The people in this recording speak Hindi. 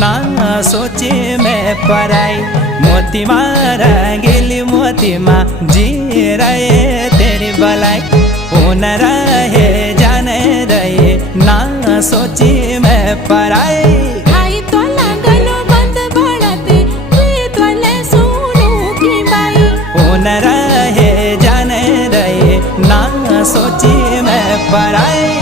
ना सोची मैं पराई। मोती मारा गिली मोती माँ जी रहे तेरी भलाई। उन रहे जाने रहे ना सोची मैं पराई। उन रहे जाने रहे ना सोची मैं पराई।